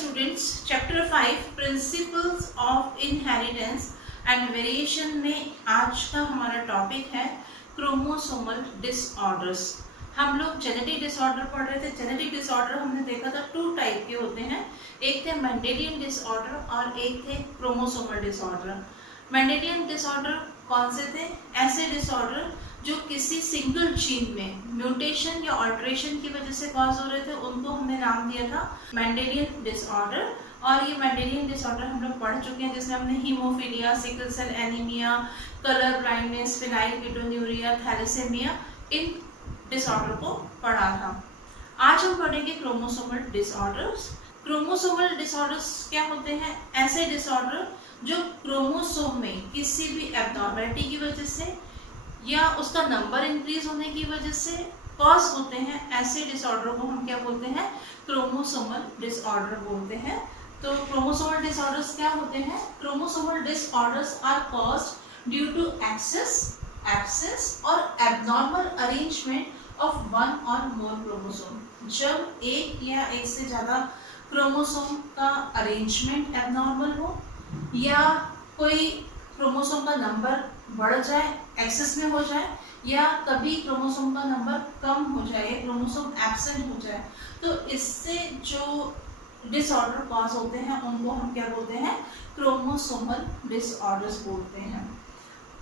Students, chapter 5 principles of inheritance and variation में आज का हमारा टॉपिक है क्रोमोसोमल डिसऑर्डर्स। हम लोग जेनेटिक डिसऑर्डर पढ़ रहे थे। जेनेटिक डिसऑर्डर हमने देखा था 2 टाइप के होते हैं, एक थे मेंडेलियन डिसऑर्डर और एक थे क्रोमोसोमल डिसऑर्डर। मेंडेलियन डिसऑर्डर कौन से थे? ऐसे डिसऑर्डर जो किसी सिंगल जीन में म्यूटेशन या ऑल्ट्रेशन की वजह से कॉज हो रहे थे, उनको हमने नाम दिया था मेंडेलियन डिसऑर्डर। और ये मेंडेलियन डिसऑर्डर हम लोग पढ़ चुके हैं, जिसमें हमने haemophilia, sickle cell anaemia, colour blindness, phenylketonuria, thalassaemia, इन डिसऑर्डर को पढ़ा था। आज हम पढ़ेंगे क्रोमोसोमल डिसऑर्डर्स। क्रोमोसोमल डिसऑर्डर्स क्या होते हैं? ऐसे डिसऑर्डर जो क्रोमोसोम में किसी भी एब्नॉर्मलिटी की वजह से या उसका नंबर इंक्रीज होने की वजह से कॉज होते हैं। ऐसे डिसऑर्डर को हम क्या बोलते हैं? क्रोमोसोमल डिसऑर्डर बोलते हैं। तो क्रोमोसोमल डिसऑर्डर्स क्या होते हैं? Chromosomal disorders are caused due to absence और एब्नॉर्मल अरेंजमेंट ऑफ वन और मोर क्रोमोसोम। जब एक या एक से ज्यादा क्रोमोसोम का अरेंजमेंट एब्नॉर्मल हो या कोई क्रोमोसोम का नंबर बढ़ जाए, एक्सेस में हो जाए, या कभी क्रोमोसोम का नंबर कम हो जाए, क्रोमोसोम एब्सेंट हो जाए, तो इससे जो डिसऑर्डर कॉज होते हैं उनको हम क्या बोलते हैं? क्रोमोसोमल डिसऑर्डर्स बोलते हैं।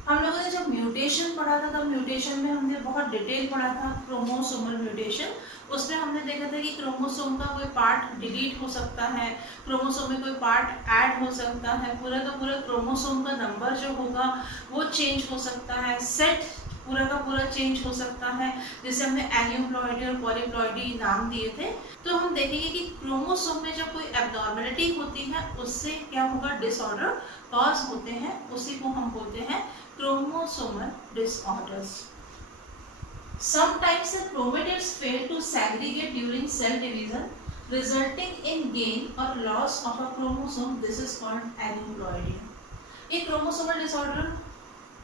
हम लोगों ने जब म्यूटेशन पढ़ा था, तब म्यूटेशन में हमने बहुत डिटेल पढ़ा था क्रोमोसोमल म्यूटेशन। उसमें हमने देखा था कि क्रोमोसोम का कोई पार्ट डिलीट हो सकता है, क्रोमोसोम में कोई पार्ट ऐड हो सकता है, पूरा का पूरा क्रोमोसोम का नंबर जो होगा वो चेंज हो सकता है, सेट पूरा का पूरा चेंज हो सकता है, जिसे हमने एनियोप्लॉइडी और पॉलीप्लॉइडी नाम दिए थे। तो हम देखेंगे कि क्रोमोसोम में जब कोई एब्नॉर्मलिटी होती है उससे क्या होगा? डिसऑर्डर कॉज होते हैं, उसी को हम बोलते हैं chromosomal disorders. Sometimes the chromatids fail to segregate during cell division, resulting in gain or loss of a chromosome. This is called aneuploidy. ये क्रोमोसोमल डिसऑर्डर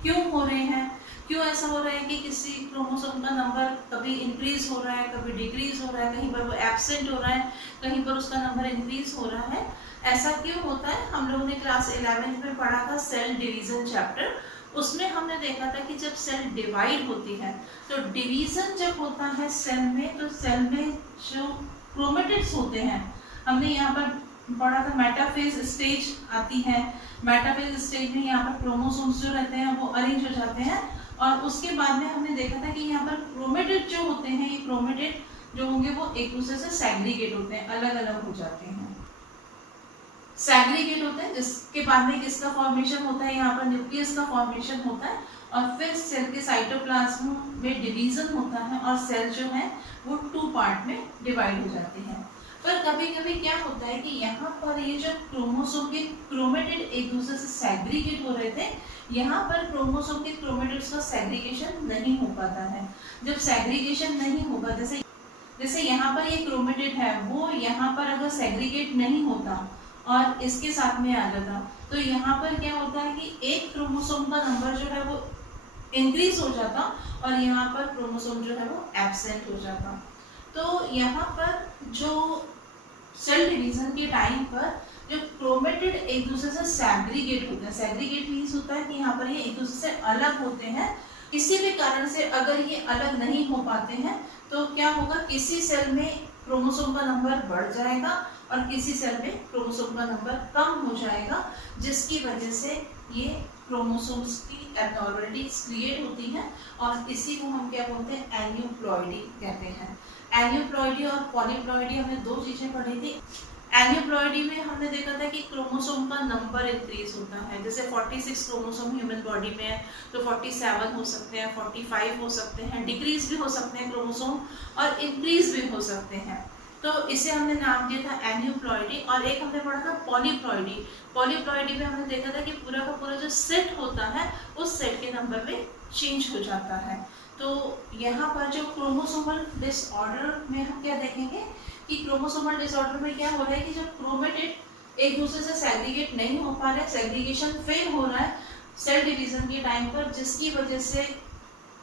क्यों हो रहे हैं? क्यों ऐसा हो रहा है कि किसी क्रोमोसोम का नंबर कभी इंक्रीज हो रहा है, कभी डिक्रीज हो रहा है, कहीं पर वो एब्सेंट हो रहा है, कहीं पर उसका नंबर इंक्रीज हो रहा है? ऐसा क्यों होता है? हम लोगों ने क्लास 11th में पढ़ा था सेल डिवीजन चैप्टर। उसमें हमने देखा था कि जब सेल डिवाइड होती है, तो डिवीजन जब होता है सेल में, तो सेल में जो क्रोमेटिड्स होते हैं, हमने यहाँ पर पढ़ा था मेटाफेज स्टेज आती है। मेटाफेज स्टेज में यहाँ पर क्रोमोसोम्स जो रहते हैं वो अरेंज हो जाते हैं, और उसके बाद में हमने देखा था कि यहाँ पर क्रोमेटिड जो होते हैं, ये क्रोमेटिड जो होंगे वो एक दूसरे से सेग्रीगेट होते हैं, अलग अलग हो जाते हैं, सेग्रीगेट होते हैं, जिसके बाद में किसका फॉर्मेशन होता है? यहाँ पर न्यूक्लियस का फॉर्मेशन होता है, और फिर सेल के साइटोप्लाज्म में डिवीजन होता है और सेल जो है वो 2 पार्ट में डिवाइड हो जाते हैं। पर कभी कभी क्या होता है कि यहाँ पर ये जो क्रोमोसोम के क्रोमेटिड एक दूसरे से सेग्रीगेट हो रहे थे, यहाँ पर क्रोमोसोम के क्रोमेटिड्स का सेग्रीगेशन नहीं हो पाता है। जब सेग्रीगेशन नहीं होगा, जैसे यहाँ पर ये क्रोमेटिड है, वो यहाँ पर अगर सेग्रीगेट नहीं होता और इसके साथ में आ जाता, तो यहाँ पर क्या होता है कि एक क्रोमोसोम का नंबर जो है वो इंक्रीज हो जाता और यहाँ पर क्रोमोसोम जो है वो एब्सेंट हो जाता। तो यहाँ पर जो सेल डिवीजन के टाइम पर जो क्रोमेटिड एक दूसरे से सेग्रीगेट होते हैं, सेग्रीगेट मींस होता है कि यहाँ पर ये एक दूसरे से अलग होते हैं। किसी भी कारण से अगर ये अलग नहीं हो पाते हैं, तो क्या होगा? किसी सेल में क्रोमोसोम का नंबर बढ़ जाएगा और किसी सेल में क्रोमोसोम का नंबर कम हो जाएगा, जिसकी वजह से ये क्रोमोसोम्स की एब्नॉर्मलिटीज क्रिएट होती हैं, और इसी को हम क्या बोलते हैं? एनियोप्लॉइडी कहते हैं। एनियोप्लॉइडी और पॉलीप्लॉइडी हमने 2 चीजें पढ़ी थी। एनियोप्लॉइडी में हमने देखा था कि क्रोमोसोम का नंबर इंक्रीज होता है। जैसे 46 क्रोमोसोम ह्यूमन बॉडी में है, तो 47 हो सकते हैं, 45 हो सकते हैं, डिक्रीज भी हो सकते हैं क्रोमोसोम, और इंक्रीज भी हो सकते हैं। तो इसे हमने नाम दिया था एनियोप्लॉइडी। और एक हमने पढ़ा था पॉलीप्लॉइडी। पॉलीप्लॉइडी में हमने देखा था कि पूरा का पूरा जो सेट होता है, उस सेट के नंबर में चेंज हो जाता है। तो यहाँ पर जो क्रोमोसोमल डिसऑर्डर में हम क्या देखेंगे कि क्रोमोसोमल डिसऑर्डर में क्या हो रहा है कि जब क्रोमेटिड एक दूसरे से सेग्रीगेट नहीं हो पा रहे, सेग्रीगेशन फेल हो रहा है सेल डिवीजन के टाइम पर, जिसकी वजह से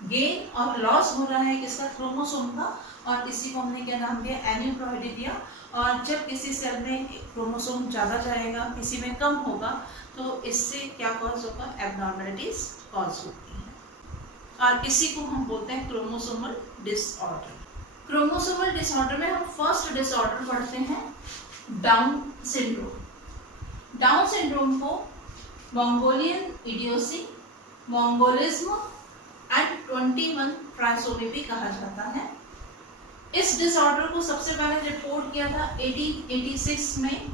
गेन और लॉस हो रहा है किसका, क्रोमोसोम का, और इसी को हमने क्या नाम दिया, एन्यूप्लॉइडी दिया। और जब किसी सेल में क्रोमोसोम ज़्यादा जाएगा, किसी में कम होगा, तो इससे क्या कॉज होगा, एबनॉर्मलिटीज कॉज होती हैं, और इसी को हम बोलते हैं क्रोमोसोमल डिसऑर्डर। क्रोमोसोमल डिसऑर्डर में हम फर्स्ट डिसऑर्डर पढ़ते हैं डाउन सिंड्रोम। डाउन सिंड्रोम को मंगोलियन इडियोसी, मंगोलिज्म एंड 21 ट्राइसोमी भी कहा जाता है। इस डिसऑर्डर को सबसे पहले रिपोर्ट किया था 1886 में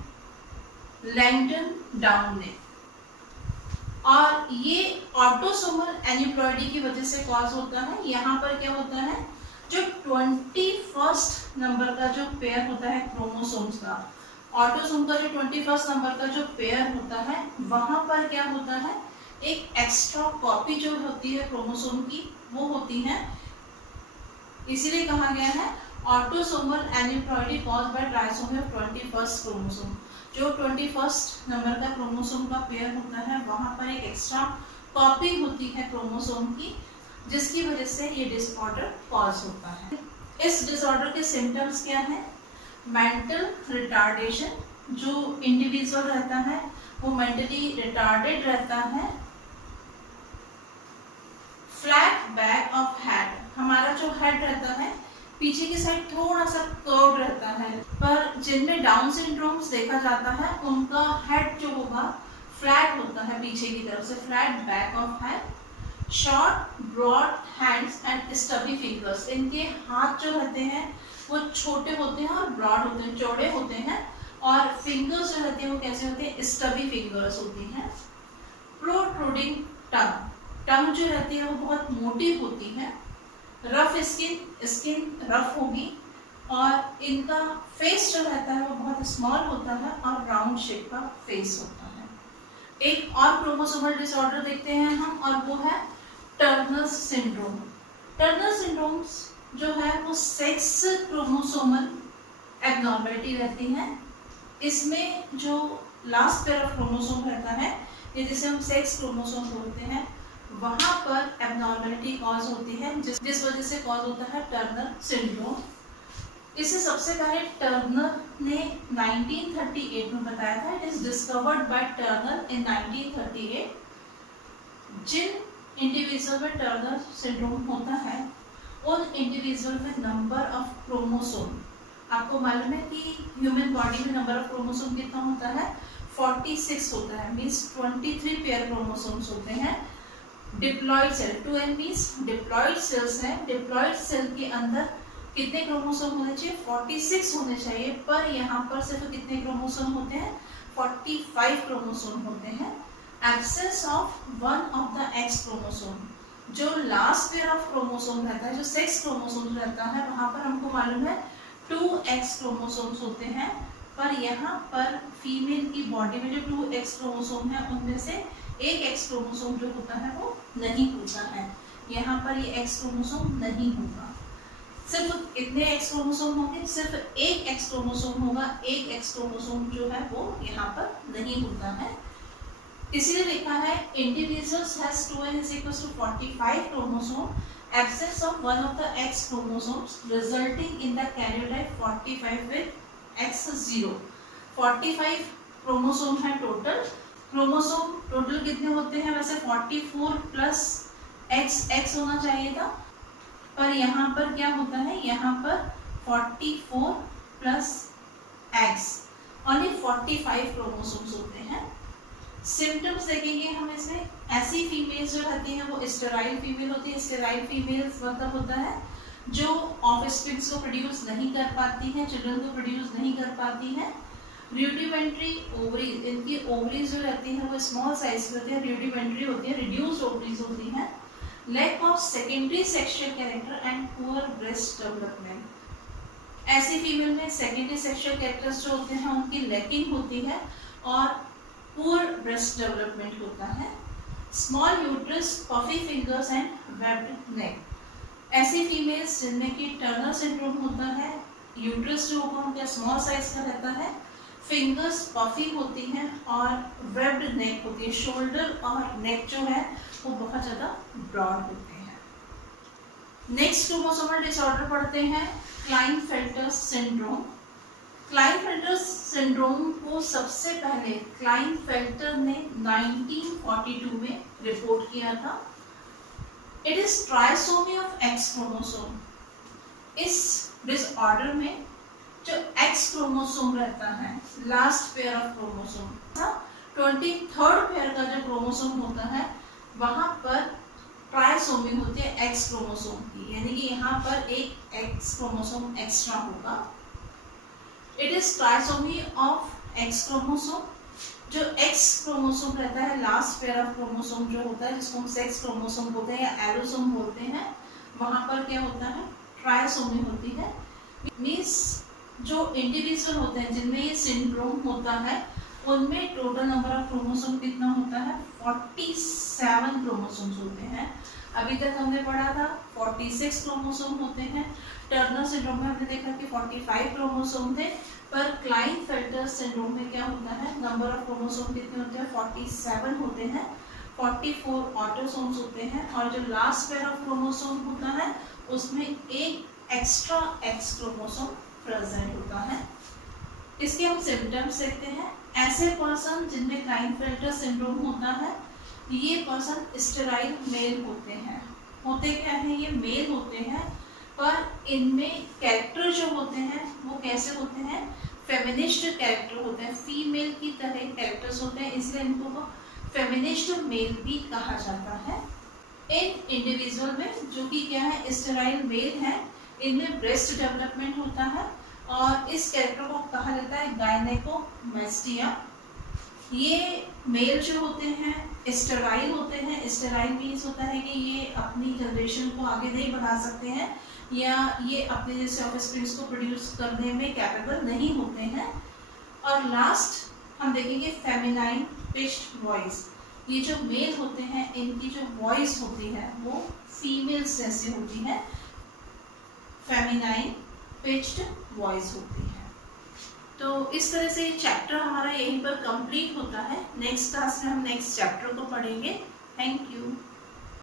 लैंगटन डाउन ने, और ये ऑटोसोमल एन्यूप्लॉइडी की वजह से कॉज होता है। यहाँ पर क्या होता है, जो 21 नंबर का जो पेयर होता है क्रोमोसोम्स का, ऑटोसोम का जो 21 नंबर का जो पेयर होता है, वहां पर क्या होता है, एक एक्स्ट्रा कॉपी जो होती है क्रोमोसोम की वो होती है, इसीलिए कहा गया है autosomal aneuploidy caused by trisomy of 21 chromosome. जो 21 नंबर का क्रोमोसोम का पेयर होता है, वहां पर एक एक्स्ट्रा कॉपी होती है क्रोमोसोम की, जिसकी वजह से ये डिसऑर्डर कॉज होता है। इस डिसऑर्डर के सिम्टम्स क्या है, मेंटल रिटार्डेशन, जो इंडिविजुअल रहता है वो मेंटली रिटार्डेड रहता है। फ्लैट बैक ऑफ हेड, हमारा जो हेड रहता है पीछे की साइड थोड़ा सा कर्व रहता है, पर जिनमें डाउन सिंड्रोम्स देखा जाता है उनका हेड जो होगा फ्लैट होता है पीछे की तरफ से, flat back of head. Short broad hands and stubby fingers, इनके हाथ जो रहते हैं वो छोटे होते हैं और ब्रॉड होते हैं, चौड़े होते हैं, और फिंगर्स जो रहते हैं वो कैसे होते हैं, स्टबी फिंगर्स होती हैं। प्रोट्रूडिंग टंग, टंग जो रहती है वो बहुत मोटी होती है। रफ स्किन, स्किन रफ होगी, और इनका फेस जो रहता है वो बहुत स्मॉल होता है और राउंड शेप का फेस होता है। एक और क्रोमोसोमल डिसऑर्डर देखते हैं हम, और वो है टर्नर सिंड्रोम। टर्नर सिंड्रोम्स जो है वो सेक्स क्रोमोसोमल एबनॉर्मलिटी रहती है। इसमें जो लास्ट पेयर ऑफ क्रोमोसोम रहता है, ये जिसे हम सेक्स क्रोमोसोम बोलते हैं, वहां पर एबनॉर्मलिटी कॉज होती है, जिस वजह से कॉज होता है टर्नर सिंड्रोम। इसे सबसे पहले टर्नर ने 1938 में बताया था। It is discovered by Turner in 1938। जिन इंडिविजुअल में टर्नर सिंड्रोम होता है उन इंडिविजुअल में नंबर ऑफ क्रोमोसोम, आपको मालूम है कि ह्यूमन बॉडी में नंबर ऑफ क्रोमोसोम कितना होता है, 46 होता है, मीन्स 23 पेयर क्रोमोसोम्स होते हैं। Diploid cell, 2n means diploid cells है, डिप्लॉइड सेल के अंदर कितने क्रोमोसोम होने चाहिए, 46 होने चाहिए, पर यहाँ पर सिर्फ कितने क्रोमोसोम होते हैं, 45 क्रोमोसोम होते हैं। Absence of one of the x chromosome, जो लास्ट पेयर ऑफ क्रोमोसोम रहता है, जो सेक्स क्रोमोसोम रहता है, वहां पर हमको मालूम है 2x क्रोमोसोम्स होते हैं, पर यहाँ पर फीमेल की बॉडी में जो 2x क्रोमोसोम है उनमें से एक एक्स क्रोमोसोम जो होता है वो नहीं होता है। यहाँ पर ये एक्स क्रोमोसोम नहीं होगा, सिर्फ इतने एक्स क्रोमोसोम होंगे, सिर्फ एक एक्स क्रोमोसोम होगा, एक एक्स क्रोमोसोम जो है वो यहाँ पर नहीं होता है। इसीलिए लिखा है individuals has 2n is equals to 45 chromosome, absence of one of the X chromosomes resulting in the karyotype 45 with X0। 45 chromosome है टोटल। क्रोमोसोम टोटल कितने होते हैं, वैसे 44 प्लस X होना चाहिए था, पर यहाँ पर क्या होता है, यहाँ पर 44 प्लस X, ओनली 45 क्रोमोसोम्स होते हैं। सिम्टम्स देखेंगे हम इसमें, ऐसी फीमेल्स जो रहती हैं वो स्टेराइल फीमेल होती है। स्टेराइल फीमेल्स मतलब होता है जो ऑफस्प्रिंग्स को प्रोड्यूस नहीं कर पाती हैं, चिल्ड्रन को प्रोड्यूस नहीं कर पाती हैं। रूडिमेंट्री ओवरीज, इनकी ओवरीज जो रहती हैं वो स्मॉल साइज की होती है, रूडिमेंट्री होती है, रिड्यूस्ड ओवरीज होती हैं। Lack of secondary sexual character and poor breast development, ऐसी फीमेल में सेकेंडरी सेक्सुअल कैरेक्टर्स जो होते हैं उनकी लैकिंग होती है और पुअर ब्रेस्ट डेवलपमेंट होता है। Small uterus, puffy fingers and webbed neck, ऐसी फीमेल्स जिनमें कि टर्नर सिंड्रोम होता है, यूट्रस जो होगा उनका स्मॉल साइज का रहता है, फिंगर्स पफी होती हैं और वेब्ड नेक होती है, शोल्डर और नेक जो है वो बहुत ज़्यादा ब्रॉड होते हैं। नेक्स्ट क्रोमोसोमल डिसऑर्डर पढ़ते हैं क्लाइनफेल्टर सिंड्रोम। क्लाइनफेल्टर सिंड्रोम को सबसे पहले क्लाइनफेल्टर ने 1942 में रिपोर्ट किया था। It is trisomy of x chromosome. इस डिसऑर्डर में जो एक्स क्रोमोसोम रहता है, last pair of chromosome, 23rd pair का जो क्रोमोसोम होता है वहां पर ट्राइसोमी होती है एक्स क्रोमोसोम की, यानी कि यहाँ पर एक एक्स क्रोमोसोम एक्स्ट्रा होगा। It is trisomy of x chromosome. जो एक्स क्रोमोसोम रहता है, लास्ट पेयर ऑफ क्रोमोसोम जो होता है, जिसको हम सेक्स क्रोमोसोम बोलते हैं या एलोसोम बोलते हैं, वहां पर क्या होता है, ट्राइसोमी होती है। मीन्स जो इंडिविजुअल होते हैं जिनमें ये सिंड्रोम होता है, उनमें टोटल नंबर ऑफ क्रोमोसोम कितना होता है, 47 क्रोमोसोम्स होते हैं। अभी तक हमने पढ़ा था 46 क्रोमोसोम होते हैं। टर्नर सिंड्रोम में हमने देखा कि 45 क्रोमोसोम थे, पर क्लाइनफेल्टर सिंड्रोम में क्या होता है, नंबर ऑफ क्रोमोसोम कितने होते हैं, 47 होते हैं। 44 ऑटोसोम्स होते हैं और जो लास्ट पेयर ऑफ क्रोमोसोम होता है उसमें एक एक्स्ट्रा एक्स क्रोमोसोम प्रेजेंट होता है। इसके हम सिम्टम्स देखते हैं। ऐसे पर्सन जिनमें क्लाइनफेल्टर सिंड्रोम होता है, ये पर्सन स्टेराइल मेल होते हैं। होते क्या है, ये मेल होते हैं, पर इनमें कैरेक्टर जो होते हैं वो कैसे होते हैं, फेमिनिस्ट कैरेक्टर होते हैं, फीमेल की तरह कैरेक्टर्स होते हैं, इसलिए इनको फेमिनिस्ट मेल भी कहा जाता है। इन इंडिविजुअल में जो कि क्या है, स्टेराइल मेल है, इनमें ब्रेस्ट डेवलपमेंट होता है और इस कैरेक्टर को कहा जाता है गायनेकोमैस्टिया। ये मेल जो होते हैं स्टेराइल होते हैं। स्टेराइल मीन्स होता है कि ये अपनी जनरेशन को आगे नहीं बढ़ा सकते हैं या ये अपने जैसे ऑफस्प्रिंग्स को प्रोड्यूस करने में कैपेबल नहीं होते हैं। और लास्ट हम देखेंगे फेमिनाइन पिच्ड वॉइस। ये जो मेल होते हैं, इनकी जो वॉइस होती है वो फीमेल्स जैसे होती है, फेमिनाइन पिच्ड वॉइस होती है। तो इस तरह से चैप्टर हमारा यहीं पर कंप्लीट होता है। नेक्स्ट क्लास में हम नेक्स्ट चैप्टर को पढ़ेंगे। Thank you.